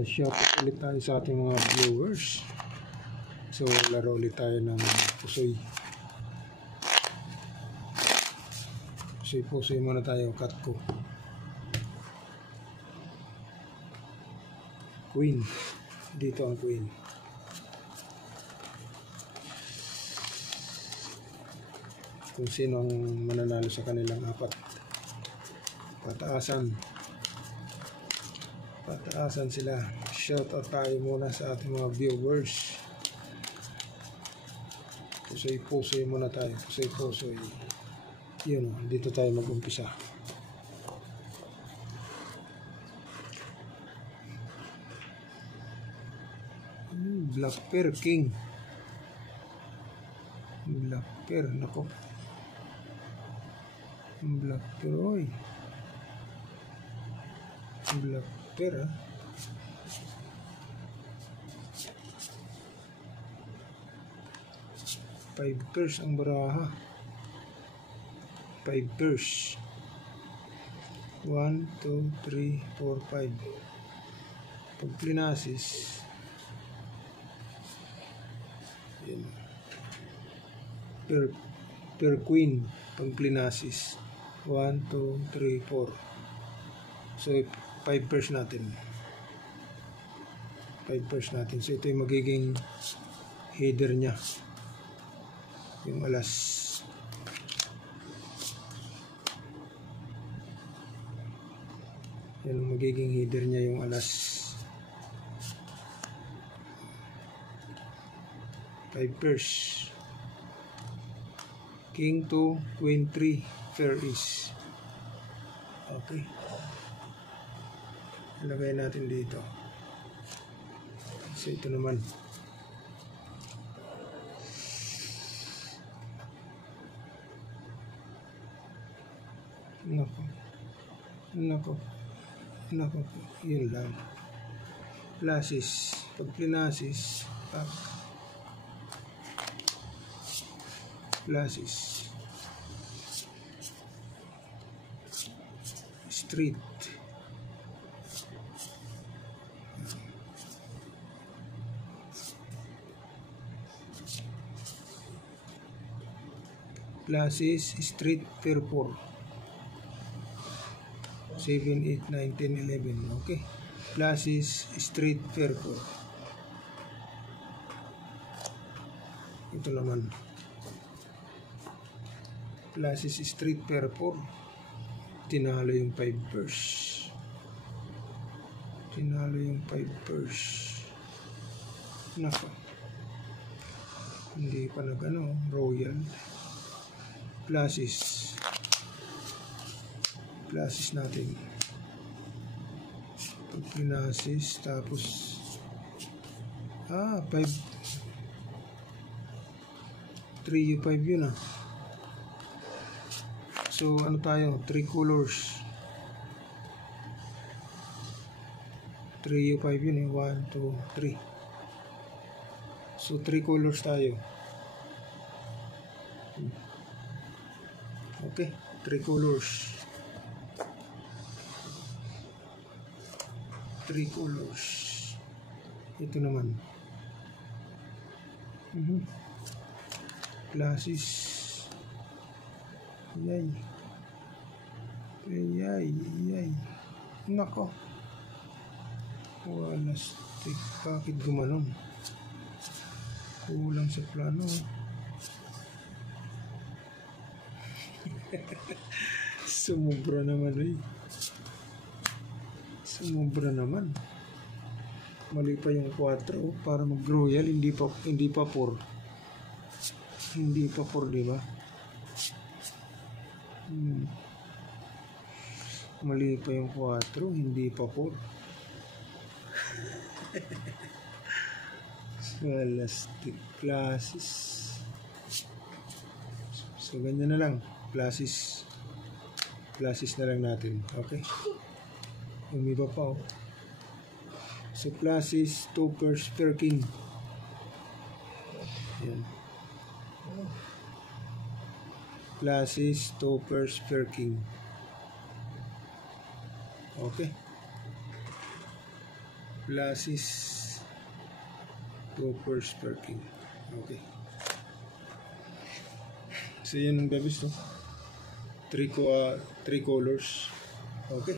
Shout out ulit tayo sa ating mga viewers. So laro ulit tayo ng pusoy. Pusoy muna tayo, cut ko. Queen. Dito ang queen. Kung sino ang mananalo sa kanilang apat. Pataasan sila. Shout out tayo muna sa ating mga viewers. Pusoy muna tayo. Pusoy. Yun, dito tayo mag-umpisa. Black Pear King. Black Pear, nako. Black Pear, oy. Black Pear, ha. Five pairs ang baraha. 5 pairs. 1, 2, 3, 4, 5. Pag plinasis, yun. Per queen, pag plinasis. 1, 2, 3, 4. So, 5 pairs natin. 5 pairs natin. So, ito yung magiging header niya. Yung alas. Yan ang magiging header niya, yung alas. 5 pairs. King 2, Queen 3, Fair is. Okay. Ilagay natin dito. So ito naman. Nako. Yun lang. Plasis. Pag plinasis, plasis. Street. Plasis, street, pair 4. 7, 8, 9, 10, 11. Okay. Plasis, street, pair 4. Ito naman. Plasis, street, pair 4. Tinalo yung 5 pairs. Nako. Hindi pa royal. Plasis natin. Pag pinasis, tapos 5 3U5 yun ah. So ano tayo, 3 colors. 3U5 yun eh, 1, 2, 3. So 3 colors tayo. Okay, 3 colors. 3 colors. Ito naman. Plasis. Yay. Nako. Wala stick. Bakit gumanon? Kulang sa plano. Sumubra naman. Mali pa yung 4 para mag-royal, hindi pa 4. Hindi pa 4, di ba? Mali pa yung 4, hindi pa 4. Scholastic classes. So ganyan na lang. Classes na lang natin. Okay. Umiba pa oh. So classes 2 pairs per king. Yan. Classes 2 pairs per king. Okay. Glasses 2 pairs per king. Okay. So yan ang babis, no? 3 colors. Okay.